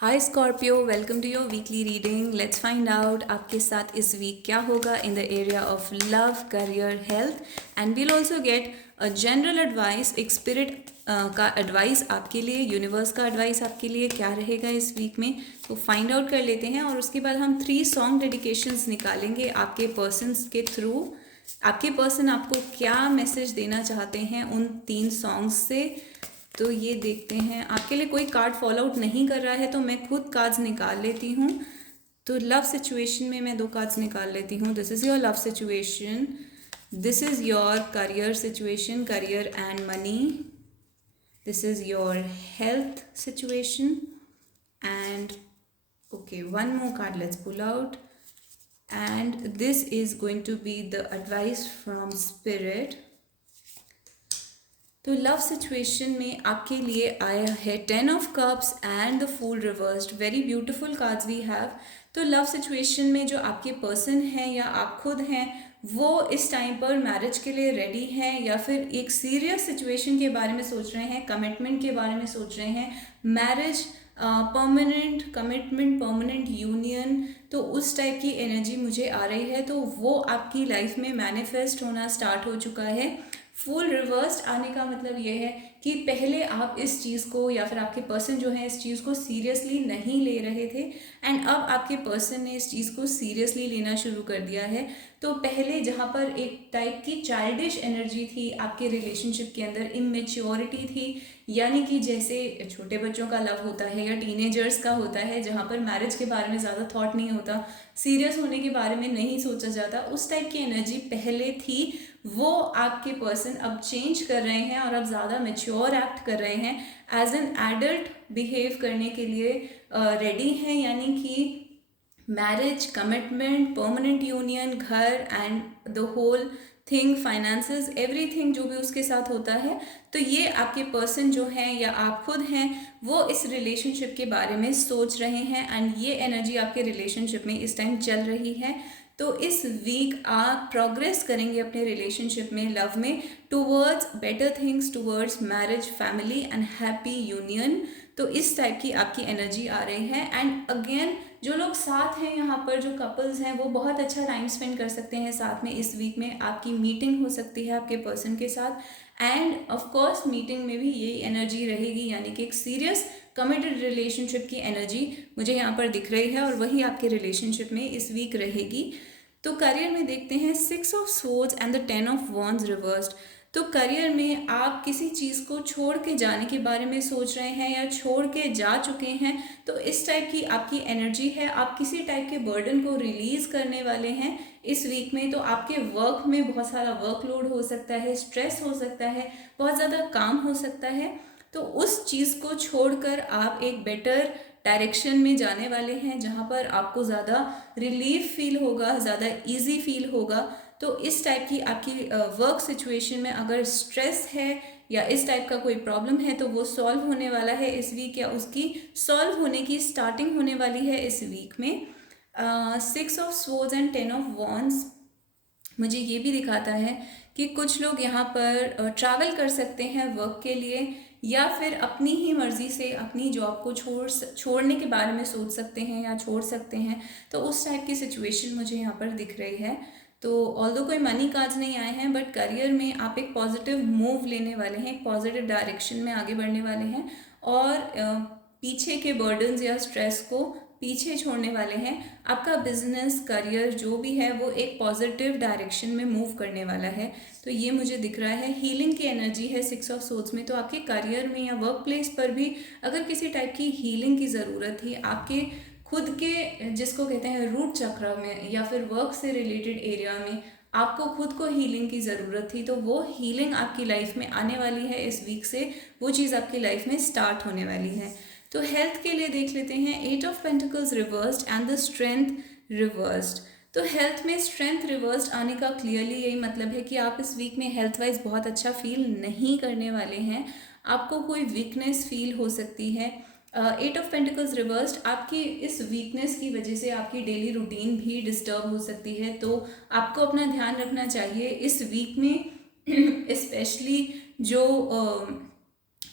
Hi Scorpio, welcome to your weekly reading. Let's find out आपके साथ इस week क्या होगा in the area of love, career, health and we'll also get a general advice, एक spirit का advice आपके लिए, यूनिवर्स का एडवाइस आपके लिए क्या रहेगा इस वीक में। तो फाइंड आउट कर लेते हैं और उसके बाद हम 3 सॉन्ग डेडिकेशंस निकालेंगे आपके पर्सन्स के थ्रू। आपके पर्सन आपको क्या मैसेज देना चाहते हैं उन 3 सॉन्ग्स से। तो ये देखते हैं, आपके लिए कोई कार्ड फॉल आउट नहीं कर रहा है तो मैं खुद कार्ड्स निकाल लेती हूँ। तो लव सिचुएशन में मैं 2 कार्ड्स निकाल लेती हूँ। This is your love situation, this is your career situation, career and money, this is your health situation and okay, one more card, let's pull out, and this is going to be the advice from spirit. तो love situation में आपके लिए आया है 10 of cups and the fool reversed. Very beautiful cards we have. तो love situation में जो आपके पर्सन हैं या आप खुद हैं, वो इस टाइम पर मैरिज के लिए रेडी हैं या फिर एक सीरियस सिचुएशन के बारे में सोच रहे हैं, कमिटमेंट के बारे में सोच रहे हैं, marriage, permanent commitment, permanent union. तो उस टाइप की एनर्जी मुझे आ रही है। तो वो आपकी लाइफ में मैनिफेस्ट होना स्टार्ट हो चुका है। फुल रिवर्स्ड आने का मतलब ये है कि पहले आप इस चीज़ को या फिर आपके पर्सन जो है इस चीज़ को सीरियसली नहीं ले रहे थे एंड अब आपके पर्सन ने इस चीज़ को सीरियसली लेना शुरू कर दिया है। तो पहले जहाँ पर एक टाइप की चाइल्डिश एनर्जी थी आपके रिलेशनशिप के अंदर, इमेच्योरिटी थी, यानी कि जैसे छोटे बच्चों का लव होता है या टीनेजर्स का होता है जहाँ पर मैरिज के बारे में ज़्यादा थॉट नहीं होता, सीरियस होने के बारे में नहीं सोचा जाता, उस टाइप की एनर्जी पहले थी। वो आपके पर्सन अब चेंज कर रहे हैं और अब ज़्यादा मेच्योर एक्ट कर रहे हैं, एज एन एडल्ट बिहेव करने के लिए रेडी हैं, यानी कि मैरिज, कमिटमेंट, परमानेंट यूनियन, घर and the whole thing, finances, everything जो भी उसके साथ होता है। तो ये आपके पर्सन जो हैं या आप खुद हैं वो इस रिलेशनशिप के बारे में सोच रहे हैं एंड ये एनर्जी आपके रिलेशनशिप में इस टाइम चल रही है। तो इस वीक आप प्रोग्रेस करेंगे अपने रिलेशनशिप में, लव में, towards better things, towards marriage, family and happy union. तो इस टाइप की आपकी एनर्जी आ रही है। एंड अगेन जो लोग साथ हैं यहाँ पर, जो कपल्स हैं, वो बहुत अच्छा टाइम स्पेंड कर सकते हैं साथ में। इस वीक में आपकी मीटिंग हो सकती है आपके पर्सन के साथ एंड ऑफ कोर्स मीटिंग में भी यही एनर्जी रहेगी, यानी कि एक सीरियस कमिटेड रिलेशनशिप की एनर्जी मुझे यहाँ पर दिख रही है और वही आपके रिलेशनशिप में इस वीक रहेगी। तो करियर में देखते हैं 6 of swords and the 10 of wands reversed. तो करियर में आप किसी चीज़ को छोड़ के जाने के बारे में सोच रहे हैं या छोड़ के जा चुके हैं, तो इस टाइप की आपकी एनर्जी है। आप किसी टाइप के बर्डन को रिलीज़ करने वाले हैं इस वीक में। तो आपके वर्क में बहुत सारा वर्कलोड हो सकता है, स्ट्रेस हो सकता है, बहुत ज़्यादा काम हो सकता है। तो उस चीज़ को छोड़कर आप एक बेटर डायरेक्शन में जाने वाले हैं जहाँ पर आपको ज़्यादा रिलीफ फील होगा, ज़्यादा इजी फील होगा। तो इस टाइप की आपकी वर्क सिचुएशन में अगर स्ट्रेस है या इस टाइप का कोई प्रॉब्लम है तो वो सॉल्व होने वाला है इस वीक, या उसकी सॉल्व होने की स्टार्टिंग होने वाली है इस वीक में। 6 of swords and 10 of wands मुझे ये भी दिखाता है कि कुछ लोग यहाँ पर ट्रैवल कर सकते हैं वर्क के लिए, या फिर अपनी ही मर्ज़ी से अपनी जॉब को छोड़ने के बारे में सोच सकते हैं या छोड़ सकते हैं। तो उस टाइप की सिचुएशन मुझे यहाँ पर दिख रही है। तो ऑल्दो कोई मनी कार्ड्स नहीं आए हैं, बट करियर में आप एक पॉजिटिव मूव लेने वाले हैं, एक पॉजिटिव डायरेक्शन में आगे बढ़ने वाले हैं और पीछे के बर्डन्स या स्ट्रेस को पीछे छोड़ने वाले हैं। आपका बिजनेस, करियर जो भी है वो एक पॉजिटिव डायरेक्शन में मूव करने वाला है। तो ये मुझे दिख रहा है। हीलिंग की एनर्जी है 6 ऑफ सोर्ड्स में। तो आपके करियर में या वर्क प्लेस पर भी अगर किसी टाइप की हीलिंग की ज़रूरत थी, आपके खुद के जिसको कहते हैं रूट चक्र में या फिर वर्क से रिलेटेड एरिया में आपको खुद को हीलिंग की ज़रूरत थी, तो वो हीलिंग आपकी लाइफ में आने वाली है इस वीक से। वो चीज़ आपकी लाइफ में स्टार्ट होने वाली है। तो हेल्थ के लिए देख लेते हैं 8 of pentacles reversed and the strength reversed. तो हेल्थ में स्ट्रेंथ रिवर्स्ड आने का क्लियरली यही मतलब है कि आप इस वीक में हेल्थ वाइज बहुत अच्छा फील नहीं करने वाले हैं। आपको कोई वीकनेस फील हो सकती है। 8 ऑफ पेंटिकल्स रिवर्स्ड आपकी इस वीकनेस की वजह से आपकी डेली रूटीन भी डिस्टर्ब हो सकती है। तो आपको अपना ध्यान रखना चाहिए इस वीक में स्पेशली जो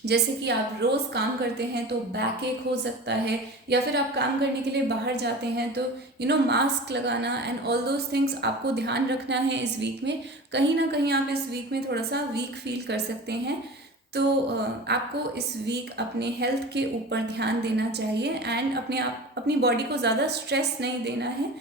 जैसे कि आप रोज़ काम करते हैं तो बैक एक हो सकता है, या फिर आप काम करने के लिए बाहर जाते हैं तो मास्क लगाना एंड ऑल दोज थिंग्स आपको ध्यान रखना है इस वीक में। कहीं ना कहीं आप इस वीक में थोड़ा सा वीक फील कर सकते हैं, तो आपको इस वीक अपने हेल्थ के ऊपर ध्यान देना चाहिए एंड अपनी बॉडी को ज़्यादा स्ट्रेस नहीं देना है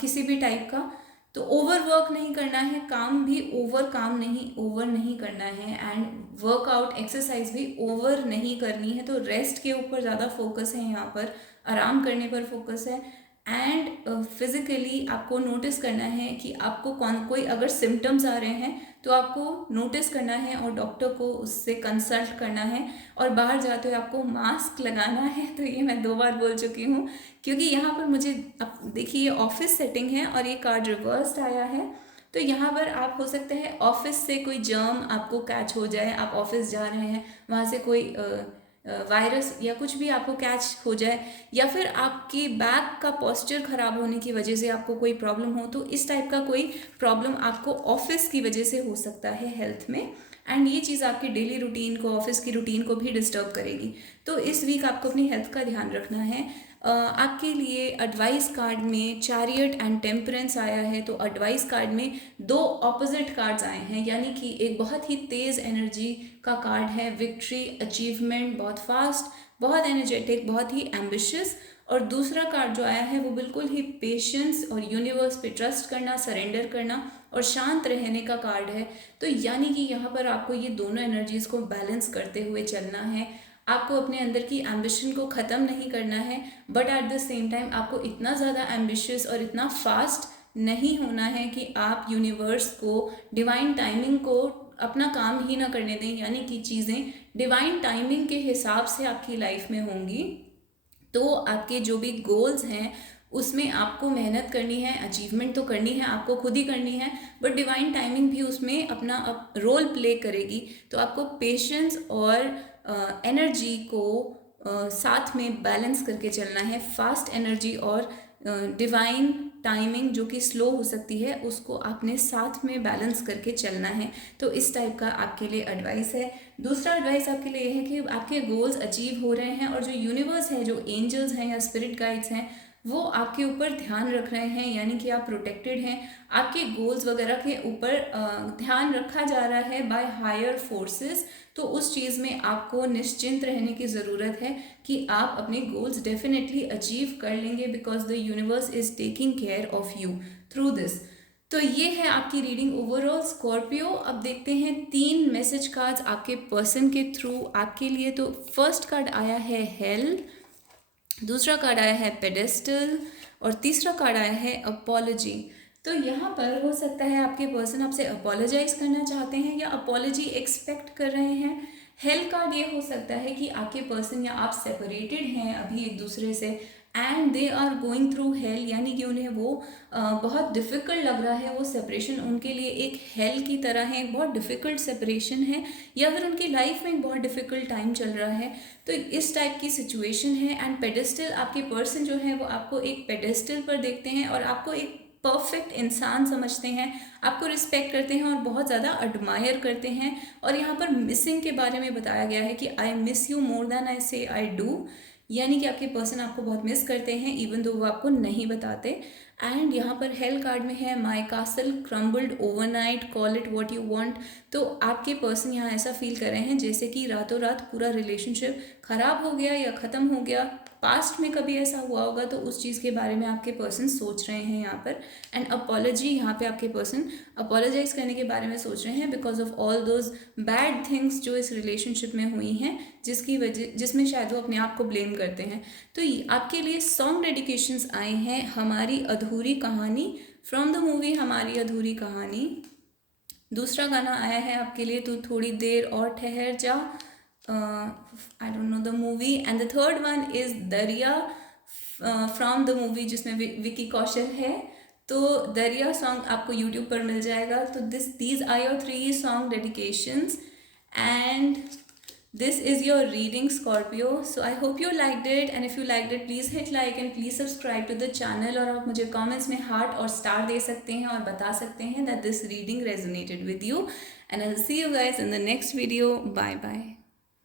किसी भी टाइप का। तो ओवर वर्क नहीं करना है, काम भी ओवर नहीं करना है, एंड वर्कआउट एक्सरसाइज भी ओवर नहीं करनी है। तो रेस्ट के ऊपर ज़्यादा फोकस है यहाँ पर, आराम करने पर फोकस है। एंड फिज़िकली आपको नोटिस करना है कि आपको कोई अगर सिम्टम्स आ रहे हैं तो आपको नोटिस करना है और डॉक्टर को उससे कंसल्ट करना है। और बाहर जाते हुए आपको मास्क लगाना है, तो ये मैं 2 बार बोल चुकी हूँ, क्योंकि यहाँ पर मुझे अब देखिए ये ऑफिस सेटिंग है और ये कार्ड रिवर्स्ड आया है। तो यहाँ पर आप हो सकते हैं ऑफिस से कोई जर्म आपको कैच हो जाए, आप ऑफिस जा रहे हैं, वहाँ से कोई वायरस या कुछ भी आपको कैच हो जाए, या फिर आपकी बैक का पोस्चर खराब होने की वजह से आपको कोई प्रॉब्लम हो, तो इस टाइप का कोई प्रॉब्लम आपको ऑफिस की वजह से हो सकता है हेल्थ में। एंड ये चीज़ आपकी डेली रूटीन को, ऑफिस की रूटीन को भी डिस्टर्ब करेगी। तो इस वीक आपको अपनी हेल्थ का ध्यान रखना है। आपके लिए एडवाइस कार्ड में चैरियट एंड टेम्परेंस आया है। तो एडवाइस कार्ड में 2 ऑपोजिट कार्ड्स आए हैं, यानी कि एक बहुत ही तेज़ एनर्जी का कार्ड है, विक्ट्री, अचीवमेंट, बहुत फास्ट, बहुत एनर्जेटिक, बहुत ही एम्बिशियस। और दूसरा कार्ड जो आया है वो बिल्कुल ही पेशेंस और यूनिवर्स पे ट्रस्ट करना, सरेंडर करना और शांत रहने का कार्ड है। तो यानी कि यहाँ पर आपको ये दोनों एनर्जीज़ को बैलेंस करते हुए चलना है। आपको अपने अंदर की एम्बिशन को ख़त्म नहीं करना है, but at the same time आपको इतना ज़्यादा एम्बिशियस और इतना फास्ट नहीं होना है कि आप यूनिवर्स को, डिवाइन टाइमिंग को अपना काम ही ना करने दें, यानी कि चीज़ें डिवाइन टाइमिंग के हिसाब से आपकी लाइफ में होंगी। तो आपके जो भी गोल्स हैं उसमें आपको मेहनत करनी है, अचीवमेंट तो करनी है, आपको खुद ही करनी है, बट डिवाइन टाइमिंग भी उसमें अपना रोल प्ले करेगी। तो आपको पेशेंस और एनर्जी को साथ में बैलेंस करके चलना है। फास्ट एनर्जी और डिवाइन टाइमिंग जो कि स्लो हो सकती है, उसको आपने साथ में बैलेंस करके चलना है। तो इस टाइप का आपके लिए एडवाइस है। दूसरा एडवाइस आपके लिए है कि आपके गोल्स अचीव हो रहे हैं और जो यूनिवर्स है, जो एंजल्स हैं या स्पिरिट गाइड्स हैं, वो आपके ऊपर ध्यान रख रहे हैं, यानी कि आप प्रोटेक्टेड हैं। आपके गोल्स वगैरह के ऊपर ध्यान रखा जा रहा है बाय हायर फोर्सेस। तो उस चीज़ में आपको निश्चिंत रहने की ज़रूरत है कि आप अपने गोल्स डेफिनेटली अचीव कर लेंगे, because the universe is taking care of you through this. तो ये है आपकी रीडिंग ओवरऑल स्कॉर्पियो। अब देखते हैं 3 मैसेज कार्ड्स आपके पर्सन के थ्रू आपके लिए। तो फर्स्ट कार्ड आया है हेल, दूसरा कार्ड आया है पेडेस्टल और तीसरा कार्ड आया है अपॉलॉजी। तो यहाँ पर हो सकता है आपके पर्सन आपसे अपोलोजाइज करना चाहते हैं या अपोलॉजी एक्सपेक्ट कर रहे हैं। हेल कार्ड ये हो सकता है कि आपके पर्सन या आप सेपरेटेड हैं अभी एक दूसरे से, and they are going through hell, यानी कि उन्हें वो बहुत डिफ़िकल्ट लग रहा है। वो सेपरेशन उनके लिए एक हेल की तरह है, एक बहुत डिफ़िकल्ट सेपरेशन है, या फिर उनकी लाइफ में एक बहुत डिफ़िकल्ट टाइम चल रहा है। तो इस टाइप की सिचुएशन है। एंड पेडेस्टल, आपके पर्सन जो है वो आपको एक पेडेस्टल पर देखते हैं और आपको एक परफेक्ट इंसान समझते हैं, आपको रिस्पेक्ट करते हैं और बहुत ज़्यादा एडमायर करते हैं। और यहाँ पर मिसिंग के बारे में बताया गया है कि I miss you more than I say I do, यानी कि आपके पर्सन आपको बहुत मिस करते हैं इवन दो वो आपको नहीं बताते। एंड यहाँ पर हेल कार्ड में है माई castle crumbled overnight, call it what you want. तो आपके पर्सन यहाँ ऐसा फील कर रहे हैं जैसे कि रातों रात पूरा रिलेशनशिप ख़राब हो गया या ख़त्म हो गया। पास्ट में कभी ऐसा हुआ होगा तो उस चीज़ के बारे में आपके पर्सन सोच रहे हैं यहाँ पर। एंड अपॉलॉजी, यहाँ पे आपके पर्सन अपोलोजाइज करने के बारे में सोच रहे हैं because of all those bad things जो इस रिलेशनशिप में हुई हैं, जिसमें शायद वो अपने आप को ब्लेम करते हैं। तो आपके लिए सॉन्ग डेडिकेशंस आए हैं, हमारी अधूरी कहानी फ्रॉम द मूवी हमारी अधूरी कहानी। दूसरा गाना आया है आपके लिए तू थोड़ी देर और ठहर जा, I don't know the movie. And the third one is दरिया फ्रॉम द मूवी जिसमें विकी कौशल है। तो दरिया सॉन्ग आपको यूट्यूब पर मिल जाएगा। तो these are your 3 song dedications and this is your reading Scorpio. So I hope you liked it, and if you liked it please hit like and please subscribe to the channel। और आप मुझे comments में heart और star दे सकते हैं और बता सकते हैं that this reading resonated with you, and I'll see you guys in the next video. Bye bye।